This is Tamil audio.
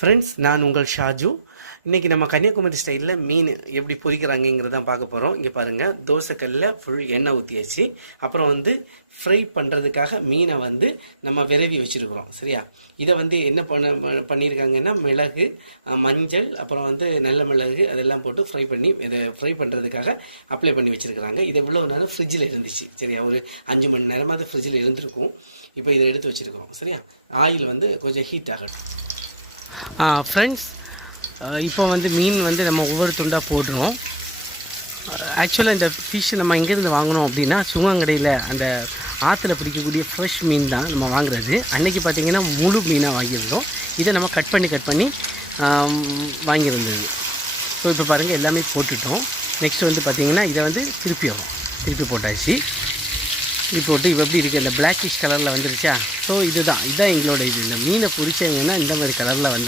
ஃப்ரெண்ட்ஸ், நான் உங்கள் ஷாஜு. இன்றைக்கி நம்ம கன்னியாகுமரி ஸ்டைலில் மீன் எப்படி பொரிக்கிறாங்கங்கிறதான் பார்க்க போகிறோம். இங்கே பாருங்கள், தோசைக்கல்லில் ஃபுல் எண்ணெய் ஊற்றியாச்சு. அப்புறம் ஃப்ரை பண்ணுறதுக்காக மீனை நம்ம விரவி வச்சுருக்குறோம். சரியா? இதை என்ன பண்ணியிருக்காங்கன்னா, மிளகு, மஞ்சள், அப்புறம் நல்ல மிளகு அதெல்லாம் போட்டு இதை ஃப்ரை பண்ணுறதுக்காக அப்ளை பண்ணி வச்சுருக்குறாங்க. இது இவ்வளோ நேரம் ஃப்ரிட்ஜில் இருந்துச்சு. சரியா? ஒரு 5 மணி நேரமாக ஃப்ரிட்ஜில் இருந்திருக்கும். இப்போ இதை எடுத்து வச்சுருக்கிறோம். சரியா? ஆயில் கொஞ்சம் ஹீட் ஆகட்டும். ஃப்ரெண்ட்ஸ், இப்போ மீன் நம்ம ஒவ்வொரு துண்டாக போடுறோம். ஆக்சுவலாக இந்த ஃபிஷ் நம்ம எங்கேருந்து வாங்கினோம் அப்படின்னா, சுங்கங்கடையில் அந்த ஆற்றுல பிடிக்கக்கூடிய ஃப்ரெஷ் மீன் தான் நம்ம வாங்குறது. அன்றைக்கி பார்த்திங்கன்னா முழு மீனாக வாங்கியிருந்தோம். இதை நம்ம கட் பண்ணி வாங்கியிருந்தது. ஸோ இப்போ பாருங்கள், எல்லாமே போட்டுட்டோம். நெக்ஸ்ட் பார்த்திங்கன்னா இதை திருப்பி போட்டாச்சு. இது போட்டு இப்போ எப்படி இருக்குது, இந்த பிளாக்கிஷ் கலரில் வந்துருச்சா? ஸோ இதுதான் எங்களோட இந்த மீனை பொரிச்சவங்கன்னா இந்த மாதிரி கலரில் வந்தால்